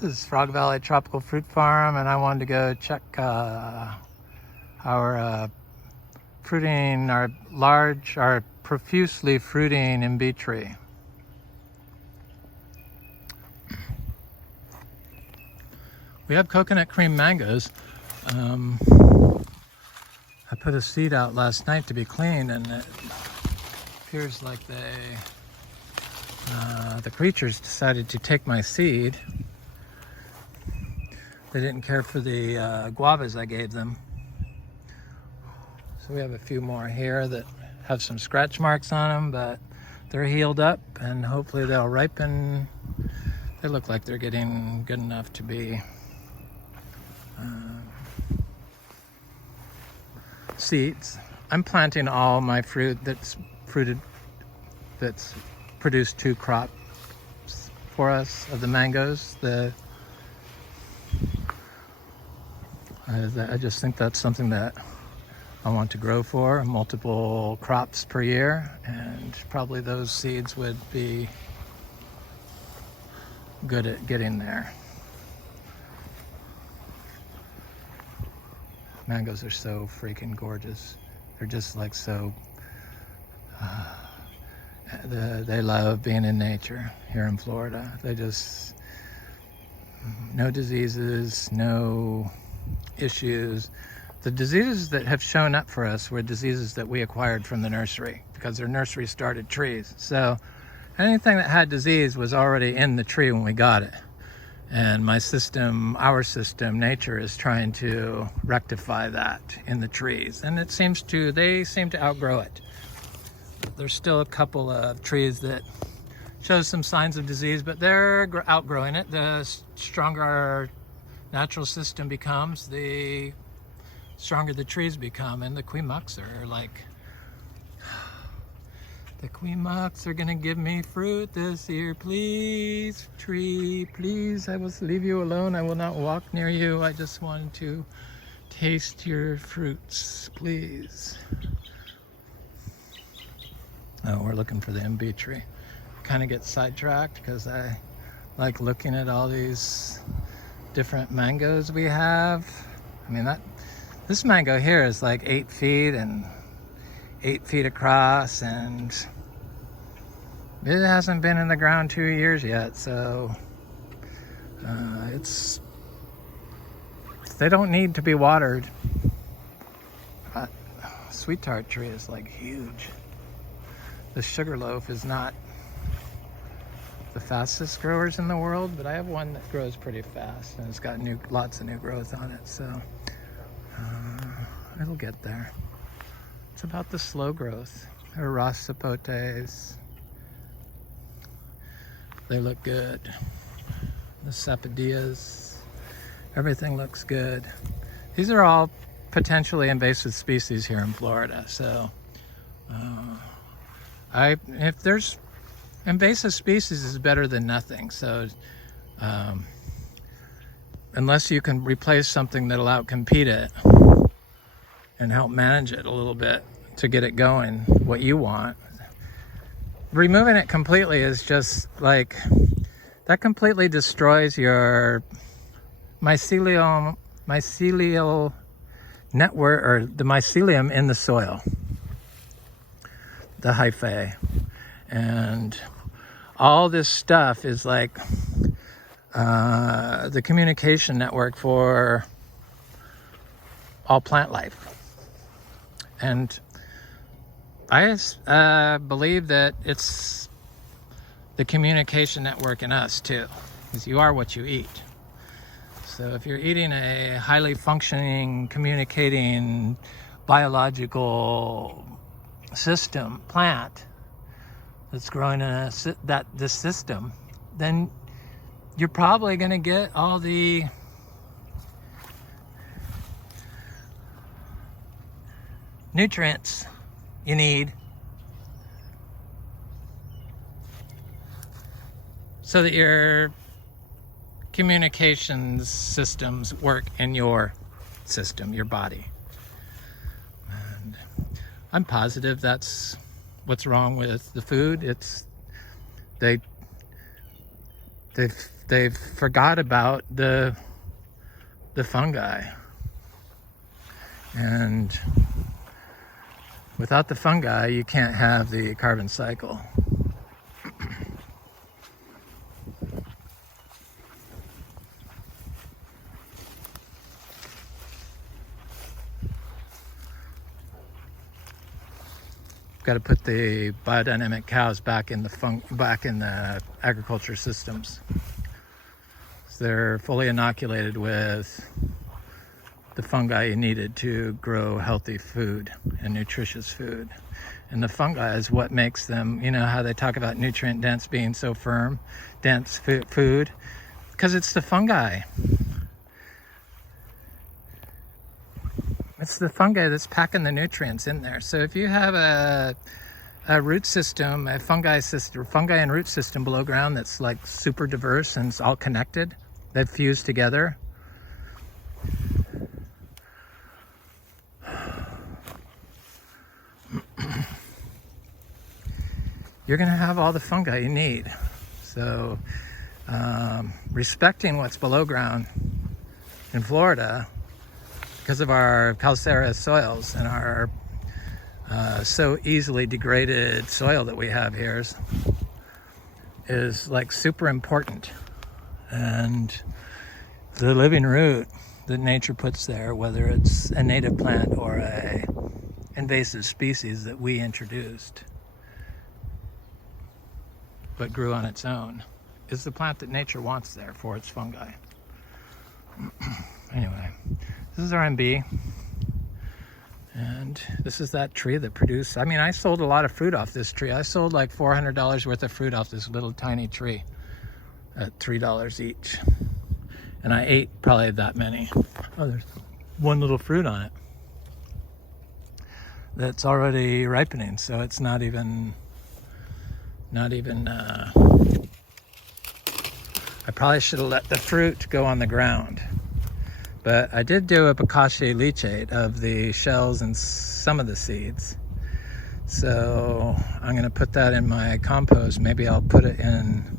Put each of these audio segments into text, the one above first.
This is Frog Valley Tropical Fruit Farm, and I wanted to go check our fruiting, our profusely fruiting Imbe tree. We have coconut cream mangoes. I put a seed out last night to be cleaned, and it appears like the creatures decided to take my seed. They didn't care for the guavas I gave them. So we have a few more here that have some scratch marks on them, but they're healed up and hopefully they'll ripen. They look like they're getting good enough to be seeds. I'm planting all my fruit that's produced 2 crops for us of the mangoes. I just think that's something that I want to grow for multiple crops per year, and probably those seeds would be good at getting there. Mangoes are so freaking gorgeous. They're just like so, they love being in nature here in Florida. They just, no diseases, no issues. The diseases that have shown up for us were diseases that we acquired from the nursery because they're nursery started trees. So anything that had disease was already in the tree when we got it. And my system, our system, nature is trying to rectify that in the trees. And they seem to outgrow it. There's still a couple of trees that show some signs of disease, but they're outgrowing it. The stronger our natural system becomes, the stronger the trees become. And the queemucks are like, the queemucks are gonna give me fruit this year. Please, tree, please, I will leave you alone. I will not walk near you. I just want to taste your fruits, please. Oh, we're looking for the Imbe tree. Kind of get sidetracked because I like looking at all these different mangoes we have. I mean, this mango here is like 8 feet and 8 feet across, and it hasn't been in the ground 2 years yet, so they don't need to be watered. Sweet tart tree is like huge. The sugarloaf is not the fastest growers in the world, but I have one that grows pretty fast and it's got lots of new growth on it, so it'll get there. It's about the slow growth. Or Ross sapotes. They look good. The sapadillas. Everything looks good. These are all potentially invasive species here in Florida. So, if there's invasive species, is better than nothing. So, unless you can replace something that'll outcompete it and help manage it a little bit to get it going what you want. Removing it completely is just like, that completely destroys your mycelial network, or the mycelium in the soil, the hyphae. And all this stuff is like the communication network for all plant life. And I believe that it's the communication network in us too, because you are what you eat. So if you're eating a highly functioning, communicating, biological system, plant, that's growing in this system, then you're probably going to get all the nutrients you need so that your communications systems work in your system, your body. And I'm positive that's what's wrong with the food. They've they've forgot about the fungi. And without the fungi, you can't have the carbon cycle. Got to put the biodynamic cows back in the agriculture systems. So they're fully inoculated with the fungi needed to grow healthy food and nutritious food. And the fungi is what makes them, you know how they talk about nutrient dense being so firm, dense food, because it's the fungi. It's the fungi that's packing the nutrients in there. So if you have a root system, a fungi and root system below ground that's like super diverse and it's all connected, they've fused together. You're gonna have all the fungi you need. So respecting what's below ground in Florida, because of our calcareous soils and our so easily degraded soil that we have here, is like super important. And the living root that nature puts there, whether it's a native plant or a invasive species that we introduced but grew on its own, is the plant that nature wants there for its fungi. Anyway, this is our Imbe, and this is that tree that produced, I mean, I sold a lot of fruit off this tree. I sold like $400 worth of fruit off this little tiny tree at $3 each. And I ate probably that many. Oh, there's one little fruit on it that's already ripening, so it's not even I probably should have let the fruit go on the ground. But I did do a bokashi leachate of the shells and some of the seeds. So I'm gonna put that in my compost. Maybe I'll put it in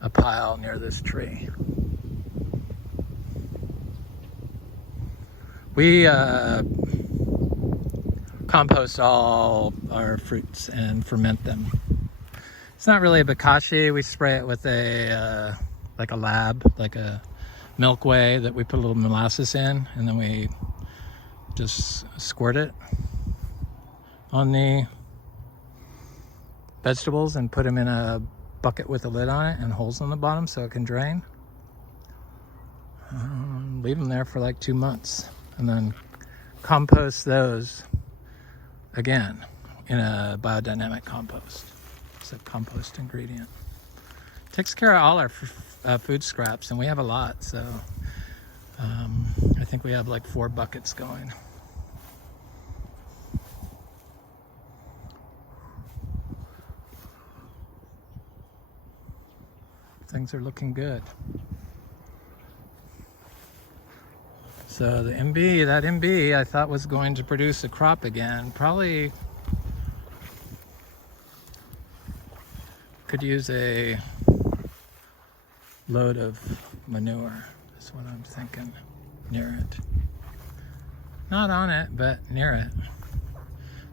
a pile near this tree. We compost all our fruits and ferment them. It's not really a bokashi. We spray it with a like a lab, like a milkway that we put a little molasses in, and then we just squirt it on the vegetables and put them in a bucket with a lid on it and holes on the bottom so it can drain. Leave them there for like 2 months and then compost those again in a biodynamic compost. It's a compost ingredient. Takes care of all our food scraps, and we have a lot, so I think we have like 4 buckets going. Things are looking good. So the Imbe, that Imbe I thought was going to produce a crop again. Probably could use a load of manure. That's what I'm thinking. Near it. Not on it, but near it.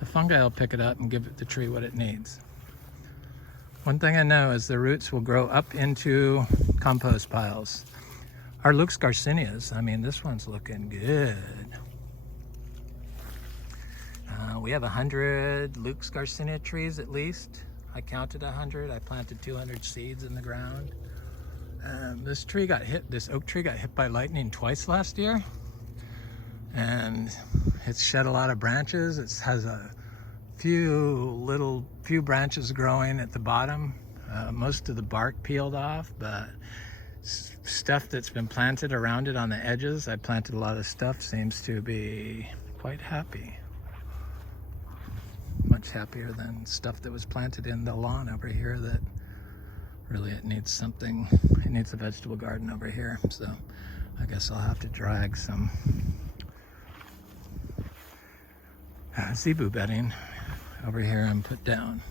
The fungi will pick it up and give the tree what it needs. One thing I know is the roots will grow up into compost piles. Our Lux Garcinias, I mean, this one's looking good. We have 100 Lux Garcinia trees at least. I counted 100. I planted 200 seeds in the ground. This oak tree got hit by lightning twice last year. And it's shed a lot of branches. It has a few branches growing at the bottom. Most of the bark peeled off, but stuff that's been planted around it on the edges, I planted a lot of stuff, seems to be quite happy. Much happier than stuff that was planted in the lawn over here that really it needs something. It needs a vegetable garden over here, so I guess I'll have to drag some zebu bedding over here and put down.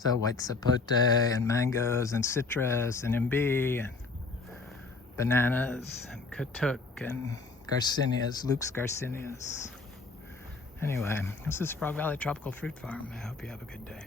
So white sapote and mangoes and citrus and imbe and bananas and katuk and garcinias, Luke's garcinias. Anyway, this is Frog Valley Tropical Fruit Farm. I hope you have a good day.